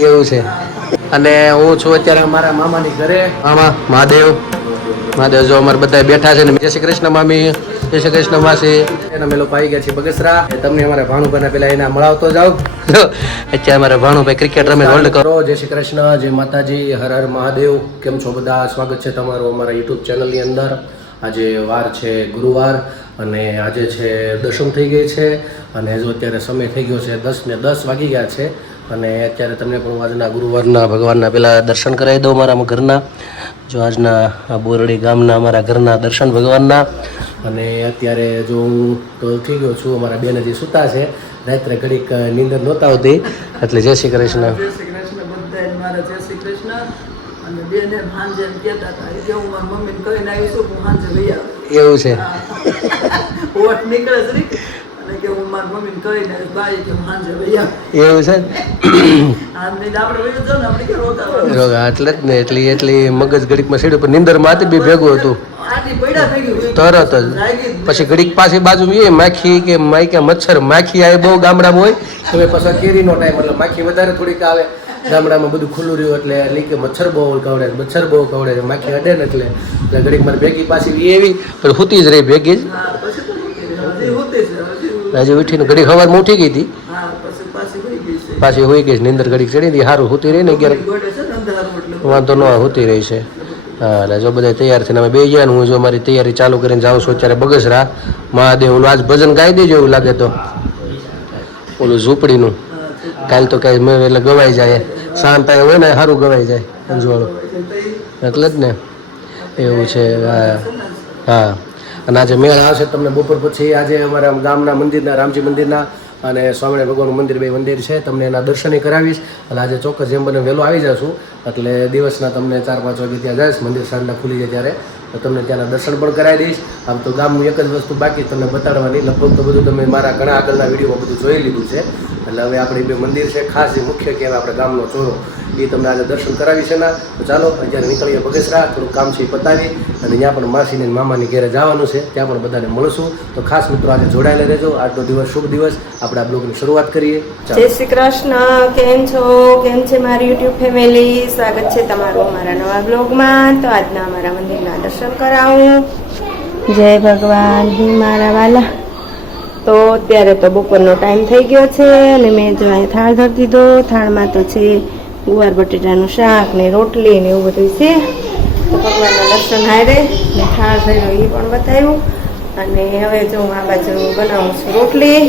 એવું છે. અને હું છું અત્યારે મારા મામાની ઘરે. મામા મહાદેવ. મહાદેવ જો અમારે બધા બેઠા છે ને જય શ્રી કૃષ્ણ મામી. જય શ્રી કૃષ્ણ માસી. એના મેલો લોકો આવી ગયા છે બગસરા. એ તમને અમારા ભાણુભાઈના પેલા એના મળાવતો જાવ અત્યારે અત્યારે અમારા ભાણુભાઈ ક્રિકેટ રમે હોલ્ડ કરો જય શ્રી કૃષ્ણ જય માતાજી હર હર મહાદેવ. કેમ છો બધા? સ્વાગત છે તમારું અમારા યુટ્યુબ ચેનલની અંદર. આજે વાર છે ગુરુવાર. અને આજે છે દશમ થઈ ગઈ છે અને જો અત્યારે સમય થઈ ગયો છે દસ ને દસ વાગી ગયા છે અને અત્યારે તમને પણ હું આજના ગુરુવારના ભગવાનના પહેલાં દર્શન કરાવી દઉં મારા ઘરના. જો આજના બોરડી ગામના અમારા ઘરના દર્શન ભગવાનના. અને અત્યારે જો હું તો થઈ ગયો છું, અમારા બેન હજી સૂતા છે. રાત્રે ઘડીક નીંદર નહોતા આવતી, એટલે જય શ્રી કૃષ્ણ. જય શ્રી કૃષ્ણ મારા જય શ્રી કૃષ્ણ. અને બેને ભાંજે કહેતા હતા એટલે હું મારી મમ્મીને કહીને આવીશું હું સાંજે લઈ આવું. એવું છે. ઓટ નીકળે છે અને કે હું મારી મમ્મીને કહીને આવીશ બાઈ કે હું સાંજે એવું છે? આપણે ને આપણે કે એટલે જ ને એટલી એટલી મગજ ઘડીકમાં સીડ્યું ઉપર નીંદર હતી બી ભેગું હતું. તરત જ. પછી ઘડીક પાછી બાજુ એ માખી કે માઈ કે મચ્છર માખી આવે બહુ ગામડામાં હોય તમે પાછા કેરીનો ટાઈમ એટલે માખી વધારે થોડીક આવે. ગામડામાં બધું ખુલ્લું રહ્યું એટલે લીકે મચ્છર બહુ કવડે મચ્છર બહુ કવડે માખી અડે ને એટલે એટલે ઘડીક મારી ભેગી પાછી એવી, પણ હુતી જ રહી ભેગી જ. હજી ઉઠીને ઘડીક સવારમાં ઉઠી ગઈ હતી. પાછી હોઈ ગઈ નીંદર ઘડીક ચડી હતી સારું હુતી રહી ને અગિયાર વાંધો ન હોતી રહી છે. હા, એટલે જો બધા તૈયાર થઈને અમે બે ગયા હું જો મારી તૈયારી ચાલુ કરીને જાઉં છું અત્યારે બગસરા મહાદેવનું આજ ભજન ગાઈ દેજો એવું લાગે તો. ઓલું ઝૂંપડીનું. કાલ તો કાંઈ એટલે ગવાઈ જાય. શાંત હોય ને સારું ગવાઈ જાય અંજવાળું. એટલે જ ને. એવું છે, હા. અને આજે મેળ આવશે તમને બપોર પછી. આજે અમારા ગામના મંદિરના, રામજી મંદિરના અને સ્વામિનારાયણ ભગવાનનું મંદિર બે મંદિર છે. તમને એના દર્શને કરાવીશ. અને આજે ચોક્કસ જેમ બને વહેલો આવી જશું. એટલે દિવસના તમને ચાર, પાંચ વાગે ત્યાં જઈશ. મંદિર સાંજના ખુલી જાય ત્યારે. તો તમને ત્યાંના દર્શન પણ કરાવી દઈશ. આમ તો ગામનું એક જ વસ્તુ બાકી તમને બતાડવાની. લગભગ તો બધું તમે મારા ઘણા આગળના વિડીયોમાં બધું જોઈ લીધું છે. એટલે હવે આપણે બે મંદિર છે, ખાસ જે મુખ્ય કહેવાય આપણે ગામનો ચોરો, એ તમને આજે દર્શન કરાવી છે ના તો ચાલો, અત્યારે નીકળીએ બગસરા થોડું કામ છે એ પતાવી, અને ત્યાં પણ માસીને મામાની ઘેરે જવાનું છે, ત્યાં પણ બધાને મળશું. તો ખાસ મિત્રો આજે જોડાયેલા રહેજો, આજનો દિવસ શુભ દિવસ. આપણે આ બ્લોગની શરૂઆત કરીએ. જય શ્રી કૃષ્ણ, કેમ છો? કેમ છે મારી યુટ્યુબ ફેમિલી? સ્વાગત છે તમારું અમારા નવા બ્લોગમાં. તો આજના અમારા મંદિરના દર્શન કરાવું. જય ભગવાન મારા વાલા. તો અત્યારે તો બપોરનો ટાઈમ થઈ ગયો છે અને મેં જો અહીં થાળ ધરી દીધો. થાળમાં તો છે ગુવાર, બટેટાનું શાક ને રોટલી ને એવું બધું છે. તો ભગવાનના દર્શન હારે ને થાળ થયેલો એ પણ બતાવ્યું. અને હવે જો હું આ બાજુ બનાવું છું રોટલી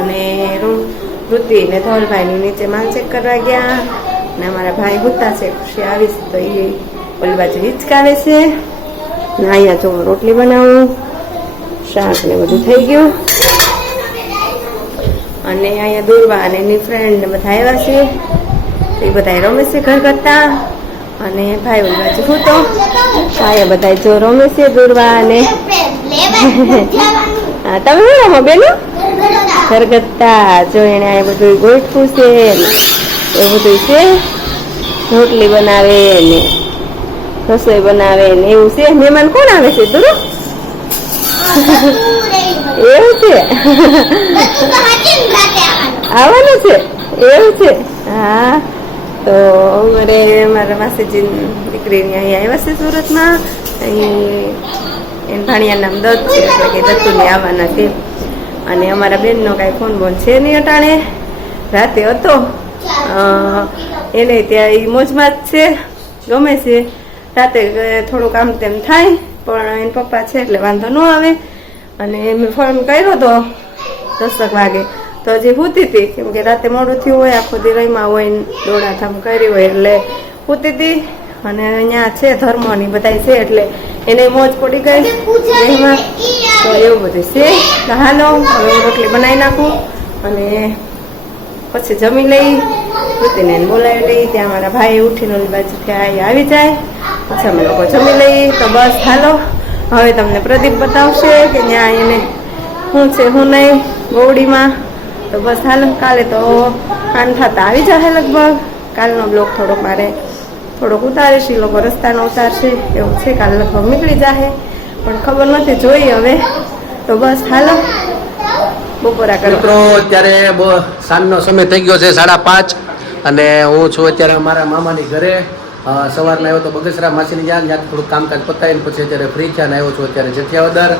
અને ઋત્વી ને ધોલભાઈની નીચે માલ ચેક કરવા ગયા. ને અમારા ભાઈ હોતા છે, ખુશી આવીશ તો એ ઓલી બાજુ હિચકાવે છે. ને અહીંયા જો રોટલી બનાવું, શાક ને બધું થઈ ગયું. અને અહીંયા દુર્વા અને એની ફ્રેન્ડ બધા આવ્યા છે એ બધા રમે છે ઘર કરતા. અને ભાઈ ઓલી બાજુ હું તો. અહીંયા બધા જો રમે છે દુર્વા અને તમે શું રમો બેનું? ઘરગત્તા જો એને આ બધું ગોઠવું છે. એ બધું છે. રોટલી બનાવે ને રસોઈ બનાવે ને એવું છે. મહેમાન કોણ આવે છે? દુરુ એવું છે? આવવાનું છે. એવું છે? હા. તો અમારે મારા માસીજી દીકરીની અહીંયા આવ્યા છે સુરતમાં. અહીં એમ ભાણિયા નામ છે, એટલે કે દત્તુને આવવાના છે. અને અમારા બેનનો કાંઈ ફોન બોન છે નહીં અટાણે. રાતે હતો. એને ત્યાં એ મોજમાં જ છે, ગમે છે. રાતે થોડું કામ તેમ થાય. પણ એના પપ્પા છે એટલે વાંધો ન આવે. અને મેં ફોન કર્યો હતો દસક વાગે. તો હજી સૂતી હતી કેમ કે રાતે મોડું થયું હોય આખો દી રહીમાં હોય દોડાધામ કરી હોય એટલે સૂતી હતી અને અહીંયા છે ધર્મની બધા છે એટલે એને મોજ પડી ગઈ. એમાં તો એવું બધું છે. હાલો હવે રોટલી બનાવી નાખું. અને પછી જમી લઈ. એને બોલાવી લઈ, ત્યાં મારા ભાઈ ઉઠીને ઓલી બાજુથી આવી જાય. પછી અમે લોકો જમી લઈ તો બસ, હાલો. હવે તમને પ્રદીપ બતાવશે કે ત્યાં એને શું છે શું નહીં, ગોવડીમાં. તો બસ, હાલો. કાલે તો કાન થતા આવી જશે લગભગ. કાલનો બ્લોક થોડોક મારે થોડોક ઉતારીશ. એ લોકો રસ્તાનો ઉતારશે. એવું છે, કાલે લગભગ નીકળી જાહે. પણ ખબર નથી જોઈ હવે. તો બસ, હાલો. બપોરા કરો. અત્યારે સાંજનો સમય થઈ ગયો છે સાડા પાંચ. અને હું છું અત્યારે મારા મામાની ઘરે. સવારના આવ્યો તો બગસરા માસીની જ્યાં જ્યાં થોડુંક કામકાજ પતાવીને પછી અત્યારે ફ્રી થયા આવ્યો છું અત્યારે જથિયાવદર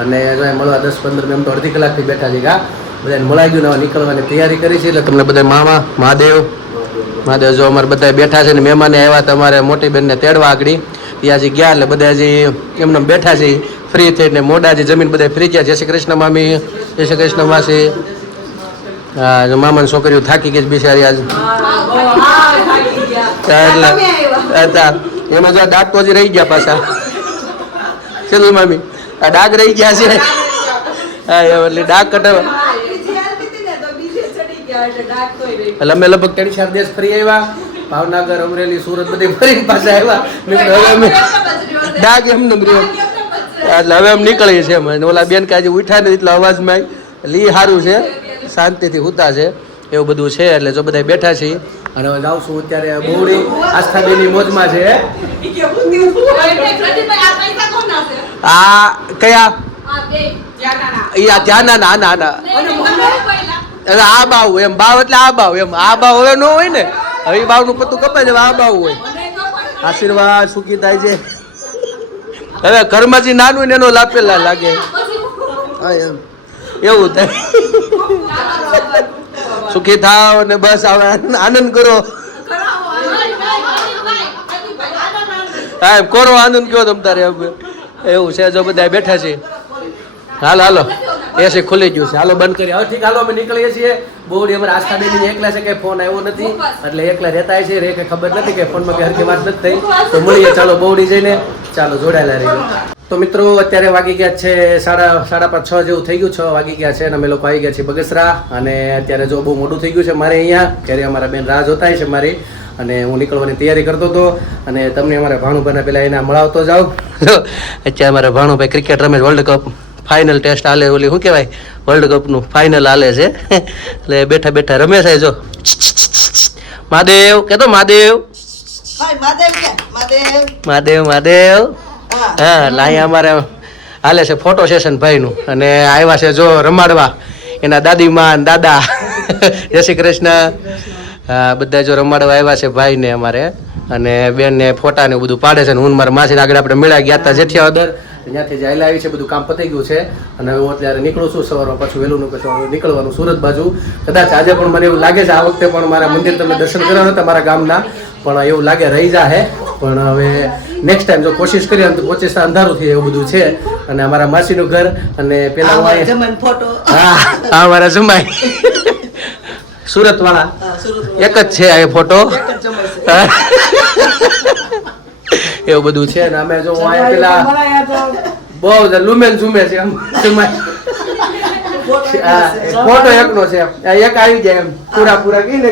અને જો મળવા દસ પંદર મિનિટ તો અડધી કલાકથી બેઠા છે ગા. બધાને મળાઈ ગયું ને હવે નીકળવાની તૈયારી કરી છે. એટલે તમને બધા મામા, મહાદેવ મહાદેવ જો અમારે બધા બેઠા છે ને મહેમાને આવ્યા તમારે મોટી બેનને તેડવા આગળ. એ હજી ગયા એટલે બધા હજી એમને બેઠા છે ફ્રી થઈને મોડા જે જમીન બધા ફ્રી થયા. જય શ્રી કૃષ્ણ મામી, જય શ્રી કૃષ્ણ માસી. મામાની છોકરીઓ થાકી ગઈ બિચારી આજ. એટલે એમાં જો દાંત તો રહી ગયા પાછા ચલો મામી આ ડાઘ રહી ગયા છે. હા એટલે ડાઘ કટાવ એટલે અમે લગભગ ત્રણ ચાર દિવસ ફરી આવ્યા. ભાવનગર, અમરેલી, સુરત, બધી ફરી પાછા આવ્યા. હવે અમે ડાઘ એમ નમ રહ્યો એટલે હવે અમે નીકળીએ છીએ અમે ઓલા બેન કાજે ઉઠ્યા નથી એટલે અવાજમાં ઈ સારું છે. શાંતિથી હુતા છે. એવું બધું છે, એટલે જો બધા બેઠા છીએ. અને હવે જાઉં છું અત્યારે બહુડી આસ્થાબેનની મોજમાં છે. આ કયા? ઈ આ ત્યાં ના ના ના. ના આ બાવ એમ બાવ એટલે આ બાવ એમ. આ બાવ હવે ન હોય ને? હવે બાવ બાવનું પત્તું કપાય છે આ બાવ હોય. આશીર્વાદ સુખી થાય છે. હવે ઘરમાં જે નાનું ને એનો લાપેલા લાગે. એવું થાય. સુખી થાવ ને બસ આનંદ કરો. એમ કરો આનંદ કયો તમ તારે? એવું છે, જો બધા બેઠા છે. હાલો હાલો. એસી ખુલી ગયું છે. હાલો, બંધ કરી હવે ઠીક, હાલો, અમે નીકળીએ છીએ. બોડી અમારે આસ્થા દેવી એકલા છે કે ફોન આવ્યો નથી. એટલે એકલા રહેતા છે રે કે ખબર નથી કે ફોનમાં કઈ હરકી વાત નથી થઈ. તો મળીએ, ચાલો, બોડી જઈને. ચાલો, જોડાયેલા રહીએ. તો મિત્રો, અત્યારે વાગી ગયા છે સાડા સાડા પાંચ, છ જેવું થઈ ગયું, છ વાગી ગયા છે અને અમે લોકો આવી ગયા છીએ બગસરા. અને અત્યારે જો બહુ મોટું થઈ ગયું છે મારે અહીંયા, ત્યારે અમારા બેન રાહ જોતા છે મારી. અને હું નીકળવાની તૈયારી કરતો હતો. અને તમને અમારા ભાણુભાઈને પેલા એના મળાવતો જાઉં. અત્યારે અમારા ભાણુભાઈ ક્રિકેટ રમે વર્લ્ડ કપ ફાઇનલ ટેસ્ટ હાલે ઓલી શું કહેવાય? વર્લ્ડ કપનું ફાઇનલ હાલે છે. એટલે બેઠા બેઠા રમે છે જો. મહાદેવ કે તો મહાદેવ મહાદેવ? મહાદેવ હા. લાઈ અમારે હાલે છે ફોટો સેશન ભાઈનું. અને આવ્યા છે જો રમાડવા. એના દાદી માં દાદા. જય શ્રી કૃષ્ણ. બધા જો રમાડવા આવ્યા છે ભાઈને અમારે. અને બેનને ફોટા ને બધું પાડે છે. ને હું ને મારા માસી આગળ આપણે મેળા ગયા હતા જેઠિયાવદર ત્યાંથી જાયલા આવી છે બધું કામ પતી ગયું છે. અને હું અત્યારે નીકળું છું સવારમાં પાછું વહેલું નીકળું નીકળવાનું સુરત બાજુ. કદાચ આજે પણ મને એવું લાગે છે આ વખતે પણ મારા મંદિર તમે દર્શન કર્યા હતા મારા ગામના પણ એવું લાગે રહી જાહે. પણ હવે નેક્સ્ટ ટાઈમ જો કોશિશ કરીએ તો પચીસ અંધારું થઈ એવું બધું છે. અને અમારા માસીનું ઘર અને પેલા હા મારા જમાઈ. સુરત વાળા એક જ છે આ ફોટો એવું બધું છે ને અમે જો અહીંયા પેલા બહુ જ લુમેન ઝુમે છે એમ. ફોટો એકનો છે આ એક આવી જાય એમ. પૂરા પૂરા કી ને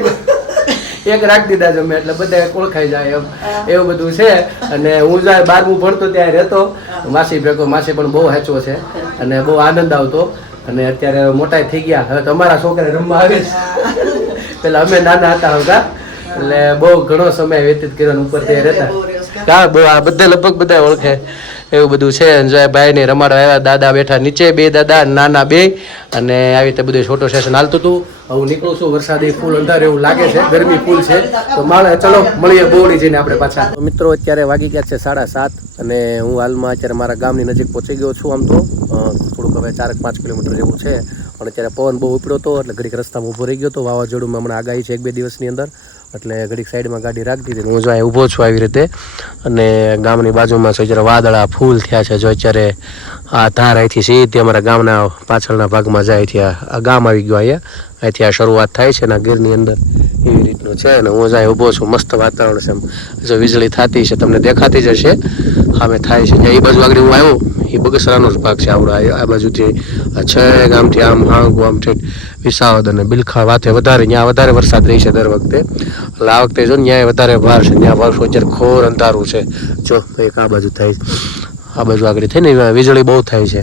એક રાખી દીધા અમે એટલે બધા ઓળખાઈ જાય એમ. એવું બધું છે. અને હું જ્યારે બારમું ભણતો ત્યારે રહેતો. માસી ભેગો માસી પણ બહુ હેચો છે. અને બહુ આનંદ આવતો. અને અત્યારે મોટા થઈ ગયા. હવે તમારા છોકરા રમવા આવે છે. પેલા અમે નાના હતા હતા એટલે બહુ ઘણો સમય વ્યતીત કર્યો અને ઉપર ત્યાં રહેતા. હા બધા લગભગ બધા ઓળખે. એવું બધું છે. અને ભાઈ ભાઈને રમાડવા આવ્યા દાદા બેઠા નીચે બે દાદા નાના બે. અને આવી રીતે બધું છોટો સેશન હાલતું હતું. હું નીકળું છું વરસાદી ફૂલ અંધાર એવું લાગે છે. ગરમી ફૂલ છે. તો માણે ચલો મળીએ બોવડી જઈને આપણે પાછા. મિત્રો અત્યારે વાગી ગયા છે સાડા સાત અને હું હાલમાં અત્યારે મારા ગામની નજીક પહોંચી ગયો છું આમ તો. થોડુંક હવે ચારક પાંચ કિલોમીટર જેવું છે. પણ અત્યારે પવન બહુ ઉપડ્યો હતો એટલે ઘડીક રસ્તામાં ઊભો રહી ગયો હતો. વાવાઝોડુંમાં હમણાં આગાહી છે એક બે દિવસની અંદર. એટલે ઘડીક સાઈડમાં ગાડી રાખી દીધી હું જો અહીં ઊભો છું આવી રીતે. અને ગામની બાજુમાં છે અત્યારે વાદળા ફૂલ થયા છે, જો અત્યારે આ ધાર અહીંથી સીધી અમારા ગામના પાછળના ભાગમાં જાય ત્યાં આ ગામ આવી ગયું અહીંયા. અહીંથી આ શરૂઆત થાય છે ના ગીરની અંદર એવી રીતનું છે અને હું જાય ઊભો છું, મસ્ત વાતાવરણ છે. જો વીજળી થતી છે, તમને દેખાતી જ હશે. સામે થાય છે એ બાજુ આગળ હું આવ્યો, એ બગસરાનો જ ભાગ છે આવડો આ બાજુથી છ, ગામથી આમ હાંગુ, આમ ઠેઠ વિસાવદ અને બિલખા વાતે વધારે ત્યાં વધારે વરસાદ રહી છે દર વખતે. એટલે આ વખતે જો ત્યાં વધારે ભાર છે ત્યાં વર્ષો અત્યારે ખોર અંધારું છે. જો, એક આ બાજુ થાય આ બાજુ આગળ થઈને વીજળી બહુ થાય છે.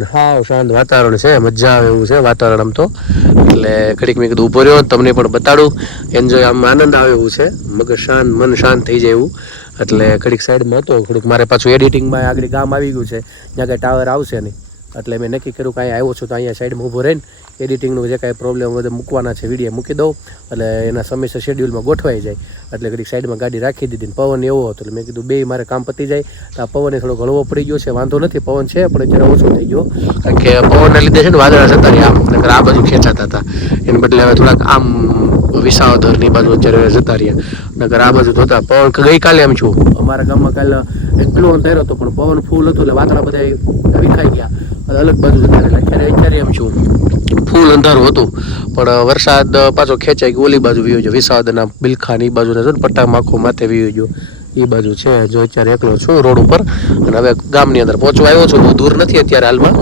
હાવ શાંત વાતાવરણ છે, મજા આવે એવું છે, વાતાવરણ આમ તો. એટલે ઘડીક મેં કીધું ઊભો રહ્યો, તમને પણ બતાડું. એન્જોય આમ આનંદ આવે એવું છે. મગજ શાંત, મન શાંત થઈ જાય એવું. એટલે ઘડીક સાઈડમાં હતો, થોડુંક મારે પાછું એડિટિંગમાં આગળ ગામ આવી ગયું છે. ત્યાં કાંઈ ટાવર આવશે નહીં. એટલે મેં નક્કી કર્યું કે અહીંયા આવ્યો છું તો અહીંયા સાઈડમાં ઊભો રહીને એડિટિંગનું જે કાંઈ પ્રોબ્લેમ બધે મૂકવાના છે વીડિયો મૂકી દઉં. એટલે એના સમયસર શેડ્યુલમાં ગોઠવાઈ જાય. એટલે ઘડીક સાઈડમાં ગાડી રાખી દીધી ને પવન એવો હતો. એટલે મેં કીધું બે મારે કામ પતી જાય. તો આ પવને થોડો હળવો પડી ગયો છે. વાંધો નથી, પવન છે, પણ અત્યારે ઓછો થઈ ગયો. કારણ કે પવનના લીધે છે ને વાદળા જતા રહ્યા આમ. આ બાજુ ખેંચાતા હતા. એને બદલે હવે થોડાક આમ વિસાવદરની બાજુ અત્યારે જતા રહ્યા. નગર આ બાજુ જોતા પવન ગઈકાલે એમ છું. અમારા ગામમાં કાલે એટલું અંધેરો હતો, પણ પવન ફૂલ હતું એટલે વાદળા બધા વિખાઈ ગયા. અલગ બાજુ અત્યારે અત્યારે એમ છું. ફૂલ અંધારું હતું. પણ વરસાદ પાછો ખેંચાઈ ગયો, ઓલી બાજુ વિયો ગયો. વિસાવદના બિલખાની એ બાજુ ને પટ્ટા માખો માથે વિયો ગયો. એ બાજુ છે. જો અત્યારે એકલો છું રોડ ઉપર. અને હવે ગામની અંદર પહોંચવા આવ્યો છું. બહુ દૂર નથી અત્યારે હાલમાં.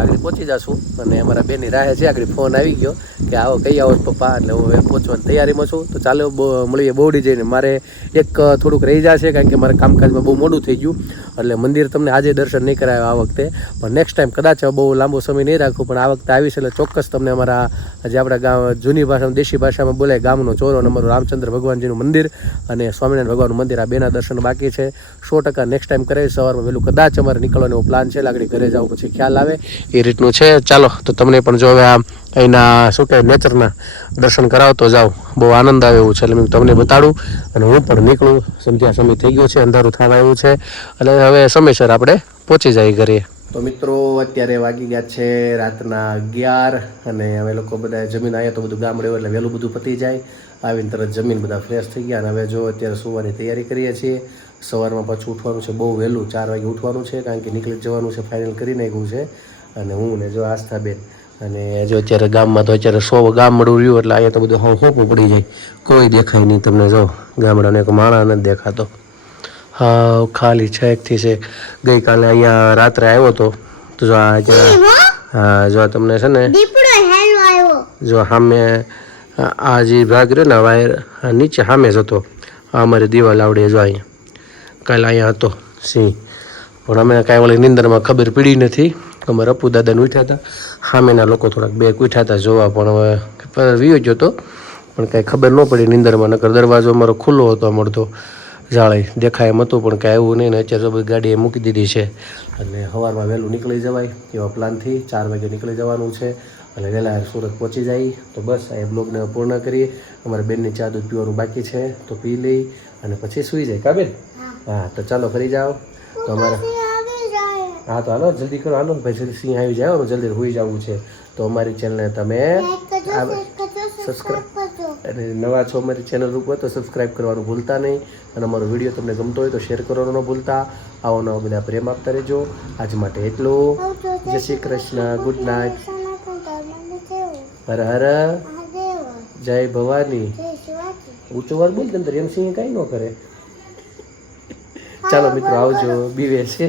આગળ પહોંચી જાશું. અને અમારા બેની રાહે છે. આગળ ફોન આવી ગયો કે આવો કઈ આવો પપ્પા? એટલે હું હવે પહોંચવાની તૈયારીમાં છું. તો ચાલો મળીએ બોડી જઈને. મારે એક થોડુંક રહી જશે કારણ કે મારે કામકાજમાં બહુ મોડું થઈ ગયું. એટલે મંદિર તમને આજે દર્શન નહીં કરાવ્યા આ વખતે. પણ નેક્સ્ટ ટાઈમ કદાચ બહુ લાંબો સમય નહીં રાખું, પણ આ વખતે આવીશ એટલે ચોક્કસ તમને અમારા જે આપણા ગામ, જૂની ભાષામાં, દેશી ભાષામાં બોલાય, ગામનો ચોરો અને અમારું રામચંદ્ર ભગવાનજીનું મંદિર અને સ્વામિનારાયણ ભગવાનનું મંદિર. આ બેના દર્શન બાકી છે. સો ટકા નેક્સ્ટ ટાઈમ કરે સવારમાં વહેલું કદાચ અમારે નીકળવાનો એવો પ્લાન છે. લાગણી ઘરે જાવ પછી ખ્યાલ આવે. એ રીતનું છે. ચાલો, તો તમને પણ જો હવે આ અહીંના શું કહેવાય નેચરના દર્શન કરાવતો જાઉં. બહુ આનંદ આવે એવું છે એટલે મેં તમને બતાડું અને હું પણ નીકળું. સંધ્યા સમય થઈ ગયો છે, અંધારું થવા આવ્યું છે. એટલે હવે સમયસર આપણે પહોંચી જાય ઘરે. તો મિત્રો, અત્યારે વાગી ગયા છે રાતના અગિયાર અને હવે લોકો બધા જમીન આવ્યા તો બધું ગામડે એટલે વહેલું બધું પતી જાય. આવીને તરત જમીન બધા ફ્રેશ થઈ ગયા અને હવે જો અત્યારે સુવાની તૈયારી કરીએ છીએ. સવારમાં પાછું ઉઠવાનું છે, બહુ વહેલું, ચાર વાગે ઉઠવાનું છે કારણ કે નીકળી જવાનું છે ફાઇનલ કરી નાખ્યું છે. અને હું ને જો આસ્થાબેન અને જો અત્યારે ગામમાં તો અત્યારે સો ગામડું રહ્યું એટલે અહીંયા તો બધું હું હોપું પડી જાય. કોઈ દેખાય નહીં તમને જો ગામડાનો એક માણા નથી દેખાતો. હા ખાલી છે એકથી છે. ગઈકાલે અહીંયા રાત્રે આવ્યો હતો તો જો આ હા? જો તમને છે ને જો સામે આ જે ભાગ રહ્યો ને વાયર નીચે સામે જ હતો. અમારી દિવાલ આવડે જો અહીંયા. કાલે અહીંયા હતો સિંહ. પણ અમે કાંઈ ઓલી નિંદરમાં ખબર પડી નથી. અમારે અપુ દાદાને ઉઠ્યા હતા સામેના લોકો થોડાક બે ઉઠ્યા હતા જોવા પણ હવે વિયો જ હતો પણ કાંઈ ખબર ન પડી નિંદરમાં નકર દરવાજો અમારો ખુલ્લો હતો મળતો જાળી દેખાય એમ હતું પણ કાંઈ એવું નહીં ને અત્યારે બધી ગાડીએ મૂકી દીધી છે. અને સવારમાં વહેલું નીકળી જવાય એવા પ્લાનથી ચાર વાગે નીકળી જવાનું છે. અને વહેલા સુરત પહોંચી જાય. તો બસ આ બ્લોગને પૂર્ણ કરીએ. અમારે બેનની ચા દૂધ પીવાનું બાકી છે. તો પી લઈ અને પછી સૂઈ જાય. કાબેન હા તો ચાલો ફરી જાઓ. તો અમારે હા તો હાલો જલ્દી કરો. હાલો ભાઈ જલ્દી સિંહ આવી જાય જલ્દી હોઈ જવું છે. તો અમારી ચેનલને તમે સબસ્ક્રાઈબ અને નવા છો અમારી ચેનલ ઉપર તો સબસ્ક્રાઇબ કરવાનું ભૂલતા નહીં. અને અમારો વીડિયો તમને ગમતો હોય તો શેર કરવાનું ન ભૂલતા. આવો નવા બધા પ્રેમ આપતા રહેજો. આજ માટે એટલું. જય શ્રી કૃષ્ણ. ગુડ નાઇટ હર હર. જય ભવાની. ઊંચો વાર બોલ અંદર. એમ સિંહ કાંઈ ન કરે. ચાલો મિત્રો આવજો. બીવે છે.